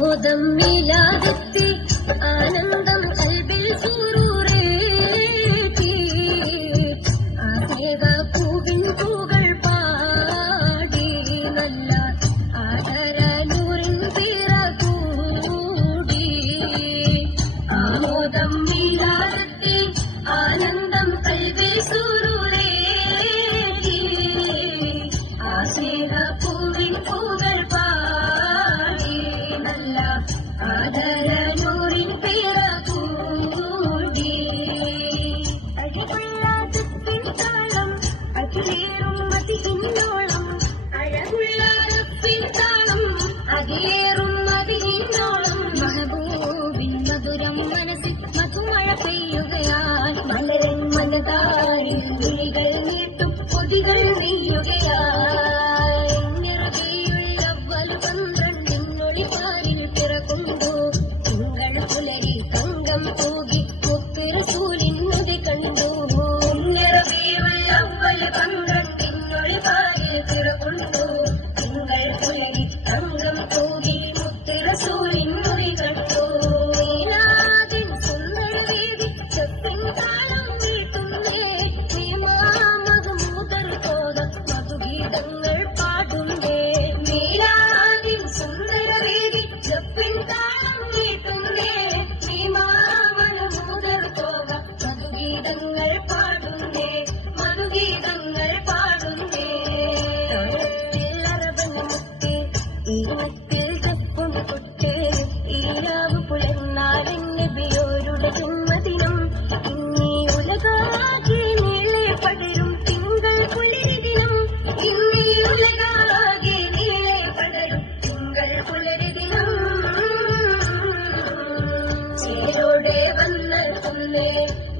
ആമോദം മീലാദത്തി ആനന്ദം കൽബിൽ സൂറൂറേറ്റി ആസ്നേഹ പൂവിൻ പൂകൾ പാടി നല്ല ആദരനൂറിൻ പിറ കൂടി ആമോദം മീലാദത്തി ആനന്ദം കൽബിൽ സൂറൂറേറ്റി ആസ്നേഹ പൂവിൻ പൂകൾ ആദരനൂറിൻ പിറ കൂടി അഴകുള്ളാതത്തിൻ താളം അതിലേറും അതിഹിന്നോളം അഴകുള്ളാതത്തിൻ താളം അതിലേറും അതിഹിന്നോളം മഹബൂബിൻ മധുരം മനസ്സിൽ മധുമഴ പെയ്യുകയാൽ മലരൻ മനതാരിൽ വിളികൾ നീട്ടും കൊതികൾ നെയ്യുകയാൽ നിറകെയുള്ള വലുപന്ത്രണ്ടിനൊളി പാരിൽ പിറകുണ്ടോ തിങ്കൾ പുലരി തങ്കം തൂകി മുത്തുറസൂലിനുതി കണ്ടു നിറകെയുള്ള വലുപന്ത്രണ്ടിനൊളി പാരിൽ പിറകുണ്ടോ തിങ്കൾ പുലരി തങ്കം തൂകി മുത്തുറസൂലിനുതി കണ്ടു ഈനാദിൻ സുന്ദരവേദി ചെപ്പൻ താളം വീട്ടുന്നേ മധുമൂതർ തോത മധുഗീതങ്ങൾ പാടുന്നേ മീലാദിൻ സുന്ദരവേദി ചെപ്പിൻ താളം വീട്ടുന്നേ മധുമൂതർ തോത മധുഗീതങ്ങൾ പാടുന്നേ മധുഗീതങ്ങൾ പാടുന്നേ അറബൻ മുത്തേ ഈ മത്തിൽ ചെപ്പുണ്ട് കൊട്ടേ ഈരാവ് പുലർന്നാലിൻ നബിയോരുടെ ജന്മദിനം ഇന്നീ ഉലകാകെ നീളെ പടരും തിങ്കൾ പുലരി ദിനം ഇന്നീ ഉലകാകെ നീളെ പടരും തിങ്കൾ പുലരി ദിനം ചേരോടെ വന്നെത്തുന്നേ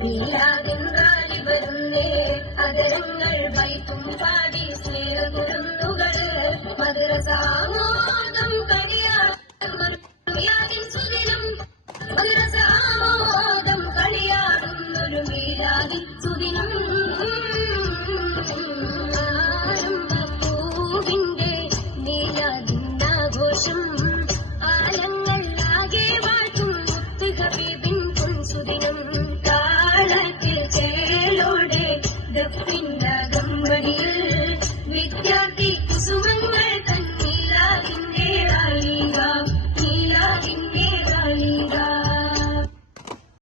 മീലാദിൻ വരുന്നേ അതരങ്ങൾ വൈത്തും പാടി സ്നേഹ കുരുന്നുകൾ മദ്രസാമോ